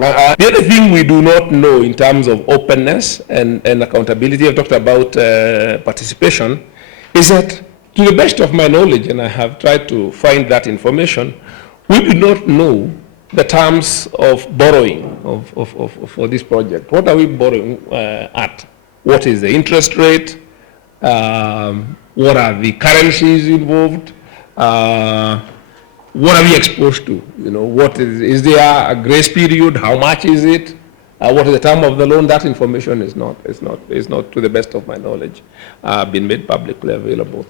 The other thing we do not know in terms of openness and accountability, I've talked about participation, is that to the best of my knowledge, and I have tried to find that information, we do not know the terms of borrowing for this project. What are we borrowing at? What is the interest rate? What are the currencies involved? What are we exposed to? You know, what is there a grace period? How much is it? What is the term of the loan? That information is not, to the best of my knowledge, been made publicly available.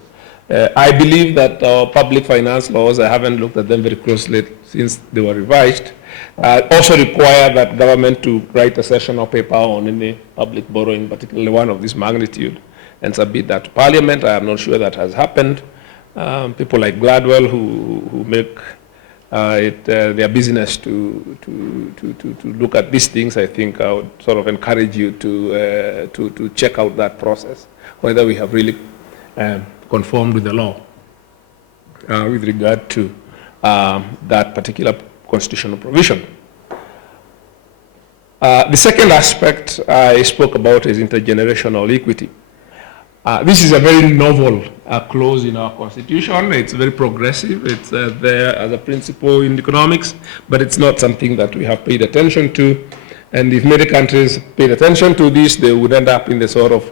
I believe that our public finance laws, I haven't looked at them very closely since they were revised, also require that government to write a sessional paper on any public borrowing, particularly one of this magnitude, and submit that to Parliament. I am not sure that has happened. People like Gladwell who make it their business to look at these things, I think I would sort of encourage you to check out that process, whether we have really conformed with the law with regard to that particular constitutional provision. The second aspect I spoke about is intergenerational equity. This is a very novel clause in our constitution. It's very progressive. It's there as a principle in economics, but it's not something that we have paid attention to. And if many countries paid attention to this, they would end up in the sort of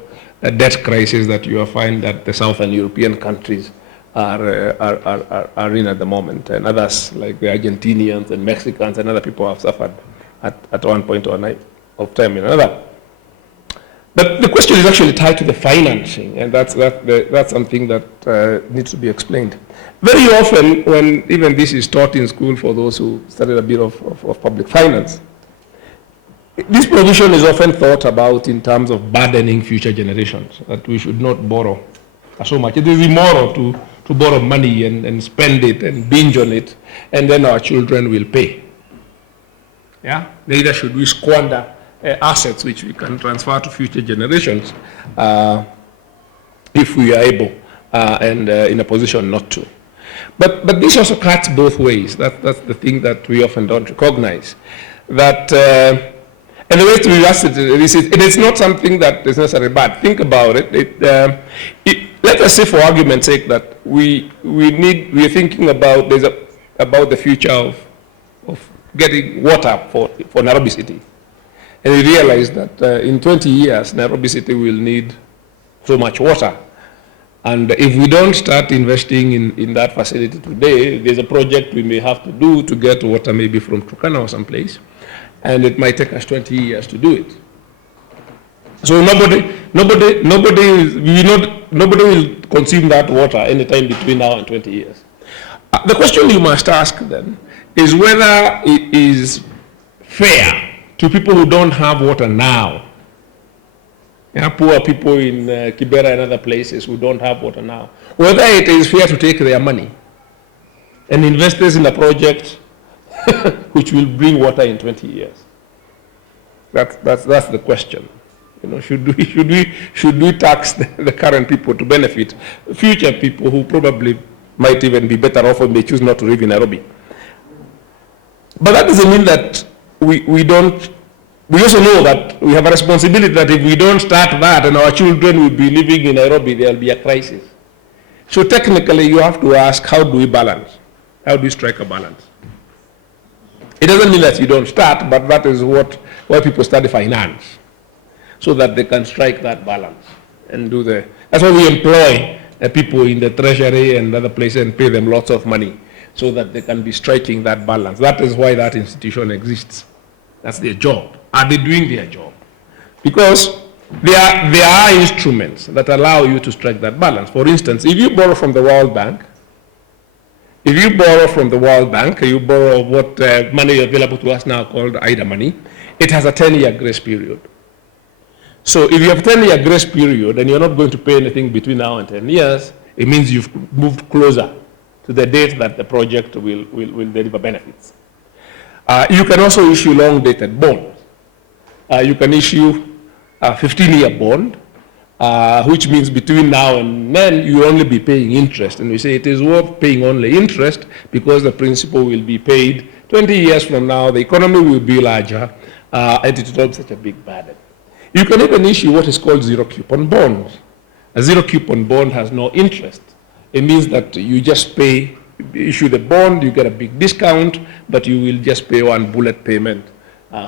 debt crisis that you will find that the Southern European countries are in at the moment. And others, like the Argentinians and Mexicans and other people, have suffered at one point or another of time in another. But the question is actually tied to the financing, and that's something that needs to be explained. Very often, when even this is taught in school for those who studied a bit of public finance, this provision is often thought about in terms of burdening future generations, that we should not borrow so much. It is immoral to borrow money and spend it and binge on it, and then our children will pay. Yeah? Neither should we squander assets which we can transfer to future generations if we are able and in a position not to. But this also cuts both ways. That's the thing that we often don't recognize. That and the way to reverse it is not something that is necessarily bad. Think about it. Let us say, for argument's sake, that we are thinking about the future of getting water for Nairobi City. And we realize that in 20 years, Nairobi City will need so much water. And if we don't start investing in that facility today, there's a project we may have to do to get water maybe from Turkana or someplace, and it might take us 20 years to do it. So nobody will consume that water anytime between now and 20 years. The question you must ask then is whether it is fair to people who don't have water now. Yeah, poor people in Kibera and other places who don't have water now. Whether it is fair to take their money and invest this in a project which will bring water in 20 years. That's the question. You know, should we tax the current people to benefit future people who probably might even be better off when they choose not to live in Nairobi? But that doesn't mean that we also know that we have a responsibility that if we don't start that and our children will be living in Nairobi, there will be a crisis. So technically you have to ask, how do we balance? How do we strike a balance? It doesn't mean that you don't start, but that is why people study finance, so that they can strike that balance and do that's why we employ people in the treasury and other places and pay them lots of money, so that they can be striking that balance. That is why that institution exists. That's their job. Are they doing their job? Because there are instruments that allow you to strike that balance. For instance, if you borrow from the World Bank, you borrow what money available to us now called IDA money, it has a 10-year grace period. So if you have a 10-year grace period and you're not going to pay anything between now and 10 years, it means you've moved closer to the date that the project will deliver benefits. You can also issue long-dated bonds. You can issue a 15-year bond, which means between now and then you will only be paying interest. And we say it is worth paying only interest because the principal will be paid 20 years from now, the economy will be larger, and it will not be such a big burden. You can even issue what is called zero coupon bonds. A zero coupon bond has no interest. It means that you just issue the bond, you get a big discount, but you will just pay one bullet payment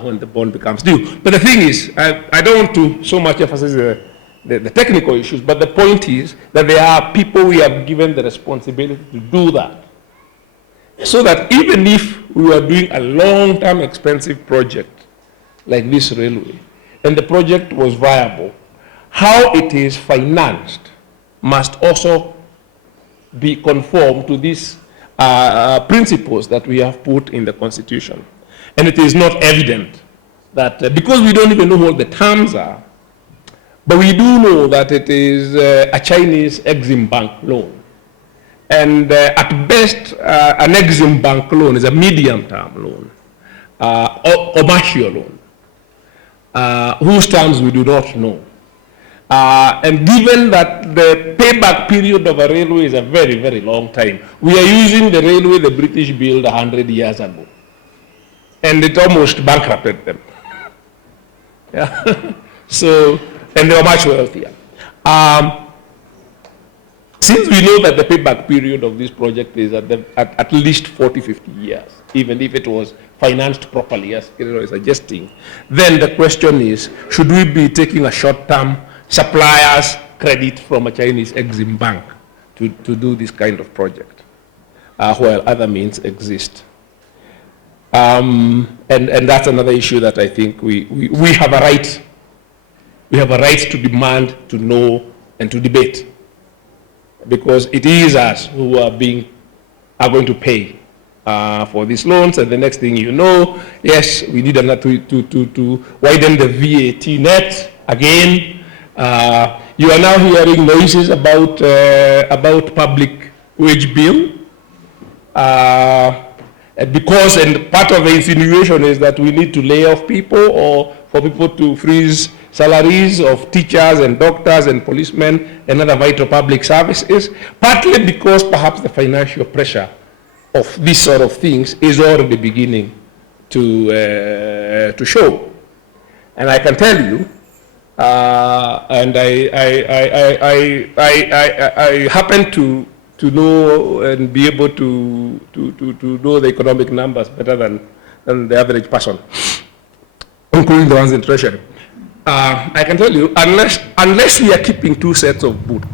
when the bond becomes due. But the thing is, I don't want to so much emphasize the technical issues, but the point is that there are people we have given the responsibility to do that. So that even if we are doing a long-term expensive project like this railway, and the project was viable, how it is financed must also be conformed to these principles that we have put in the Constitution. And it is not evident that, because we don't even know what the terms are, but we do know that it is a Chinese Exim Bank loan. And at best, an Exim Bank loan is a medium-term loan, or commercial loan, whose terms we do not know. And given that the payback period of a railway is a very, very long time, we are using the railway the British built 100 years ago. And it almost bankrupted them. Yeah. So, and they were much wealthier. Since we know that the payback period of this project is at least 40, 50 years, even if it was financed properly, as Kirilo is suggesting, then the question is, should we be taking a short-term suppliers credit from a Chinese Exim Bank to do this kind of project, while other means exist? And that's another issue that I think we have a right. We have a right to demand, to know, and to debate, because it is us who are going to pay for these loans. And the next thing you know, yes, we need to widen the VAT net again. You are now hearing noises about public wage bill, because, and part of the insinuation is that we need to lay off people, or for people to freeze salaries of teachers and doctors and policemen and other vital public services, partly because perhaps the financial pressure of these sort of things is already beginning to show. And I can tell you, and I happen to know and be able to know the economic numbers better than the average person, including the ones in Treasury. I can tell you, unless we are keeping two sets of books,